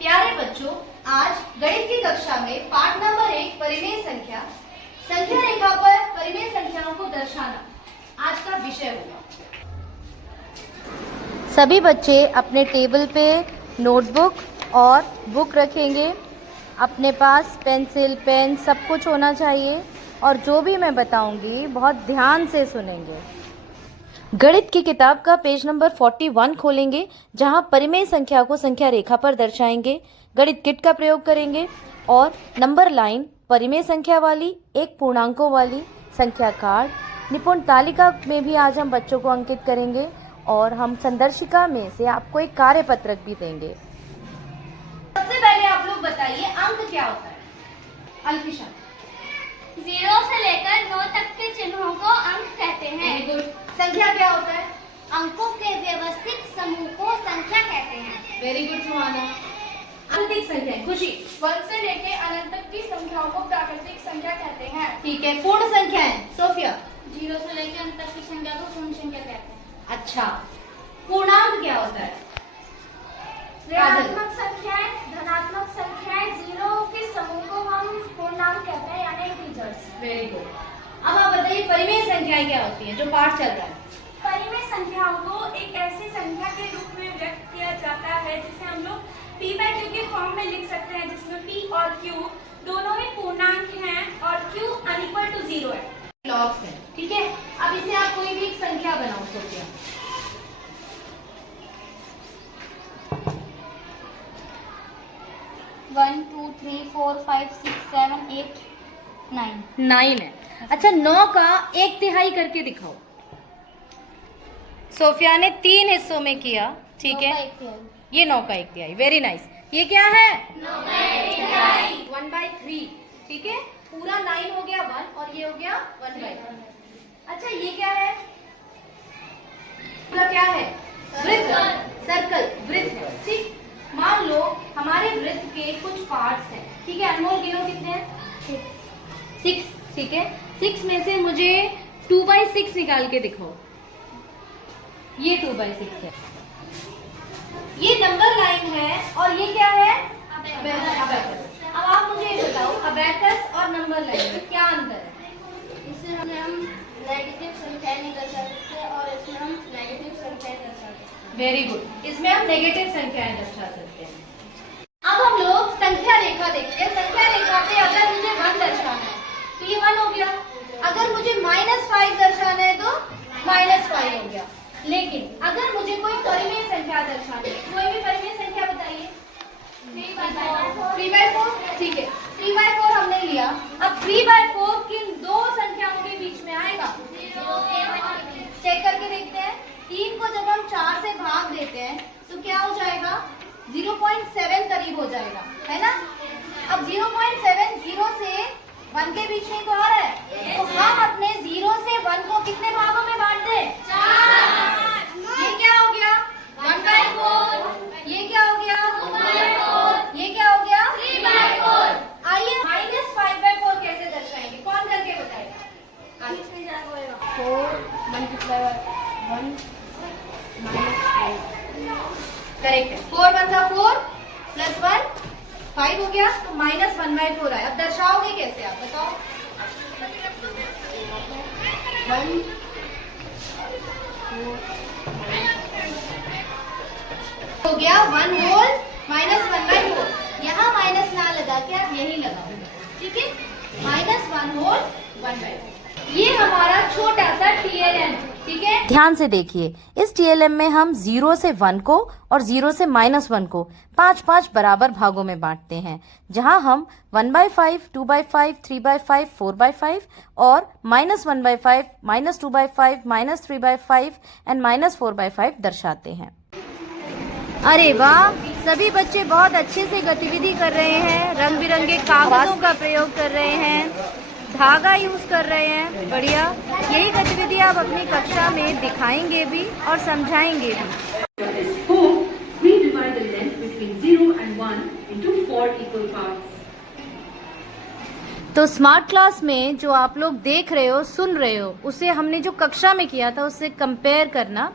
प्यारे बच्चों, आज गणित की कक्षा में पाठ नंबर 1 परिमेय संख्या संख्या रेखा पर परिमेय संख्याओं को दर्शाना आज का विषय होगा। सभी बच्चे अपने टेबल पे नोटबुक और बुक रखेंगे। अपने पास पेंसिल, पेन सब कुछ होना चाहिए और जो भी मैं बताऊंगी बहुत ध्यान से सुनेंगे। गणित की किताब का पेज नंबर 41 खोलेंगे, जहां परिमेय संख्या को संख्या रेखा पर दर्शाएंगे। गणित किट का प्रयोग करेंगे और नंबर लाइन, परिमेय संख्या वाली, एक पूर्णांकों वाली, संख्या कार्ड, निपुण तालिका में भी आज हम बच्चों को अंकित करेंगे और हम संदर्शिका में से आपको एक कार्यपत्रक भी देंगे। सबसे पहले आप लोग बताइए अंक क्या होता है? अल्फिशा। 0 से लेकर 9 तक के चिन्हों को अंक कहते हैं। Very good. संख्या क्या होता है? अंकों के व्यवस्थित समूह को संख्या कहते हैं। वेरी गुड सुहाना। अनंतिक संख्या, खुशी। 1 से लेकर अनंत तक की संख्याओं को प्राकृतिक संख्या कहते हैं। ठीक है। पूर्ण संख्याएं, सोफिया। 0 से लेकर अनंत तक की संख्या को पूर्ण संख्या कहते हैं। अच्छा। पूर्णांक क्या होता है? ऋणात्मक संख्याएं, धनात्मक संख्याएं, 0 के समूह को हम पूर्णांक कहते हैं, यानी इंटीजर्स। Very good. अब आप बताइए परिमेय संख्याएं क्या होती हैं, जो पाठ चल रहा है? परिमेय संख्याओं को एक ऐसी संख्या के रूप में व्यक्त किया जाता है जिसे हम लोग p/q के फॉर्म में लिख सकते हैं, जिसमें p और q दोनों ही पूर्णांक हैं और q अनइक्वल टू 0 है। लॉग्स है, ठीक है। अब इसे आप कोई भी एक संख्या बनाओ, सोफिया। वन, 2, 3, 4, 5, 6, 7, 8, 9। 9 है। अच्छा, 9 का 1/3 करके दिखाओ। सोफिया ने 3 हिस्सों में किया, ठीक है। ये 9 का 1/3, वेरी नाइस। ये क्या है? 1/3, ठीक है। पूरा 9 हो गया 1 और ये हो गया 1/3। अच्छा, ये क्या है? पूरा क्या है? वृत्त, सर्कल, वृत्त, ठीक। मान लो हमारे वृत्त के कुछ पार्ट्स हैं, ठीक है। अनमोल गिनो कितने हैं? 6, ठीक है। 6 में से मुझे 2/6 निकाल के दिखाओ। ये 2/6 है। ये नंबर लाइन है और ये क्या है? अबैकस। अब आप मुझे ये बताओ, अबैकस और नंबर लाइन में क्या अंतर है? इससे हम नेगेटिव संख्याएं नहीं दर्शा सकते और इसमें हम नेगेटिव संख्याएं दर्शा सकते हैं। Very good. इसमें हम नेगेटिव संख्याएं दर्शा सकते हैं। अब हम लोग संख्या रेखा देखते हैं। संख्या रेखा पे अगर मुझे 1 दर्शाना है तो ये 1 हो गया। अगर मुझे -5 दर्शाना है तो -5 हो गया। लेकिन अगर मुझे कोई परिमेय संख्या दर्शानी है, कोई भी परिमेय संख्या बताइए। 3/4, ठीक है। 3/4 हमने लिया। अब 3/4 किन दो संख्याओं के बीच में आएगा? चेक करके देखते हैं। 3 को जब हम 4 से भाग देते हैं तो क्या हो जाएगा? 0.7 करीब हो जाएगा, है ना। अब 0.7 0 से 1 के बीच में तो आ रहा है, तो हम अपने 0 से 1 को कितने भागों में बांट दें? 4। ये क्या हो गया? 1/4। ये क्या हो गया? 2/4। ये क्या हो गया? 3/4। आइए -5/4 कैसे दर्शाएंगे? कौन करके बताएगा? 4 मल्टीप्लाई 1 -5। करेक्ट है। 4 1 सा 4 प्लस 1 5 हो गया, तो -1/4 आया। अब दर्शाओगे कैसे आप बताओ? 1 हो गया 1 होल -1/4। यहाँ माइनस ना लगा के आप यही लगाओ, ठीक है। -1 होल 1/4। ये हमारा छोटा सा TLM, ठीक है। ध्यान से देखिए, इस TLM में हम 0 से 1 को और 0 से -1 को 5-5 बराबर भागों में बांटते हैं, जहां हम 1/5, 2/5, 3/5, 4/5 और -1/5, -2/5, -3/5 एंड -4/5 दर्शाते हैं। अरे वाह, सभी बच्चे बहुत अच्छे से गतिविधि कर रहे हैं। रंग बिरंगे कागजों का प्रयोग कर रहे हैं, धागा यूज कर रहे हैं। बढ़िया। यही गतिविधि आप अपनी कक्षा में दिखाएंगे भी और समझाएंगे भी। We divide the length between 0 and 1 into 4 equal parts. तो स्मार्ट क्लास में जो आप लोग देख रहे हो, सुन रहे हो, उसे हमने जो कक्षा में किया था उससे कंपेयर करना।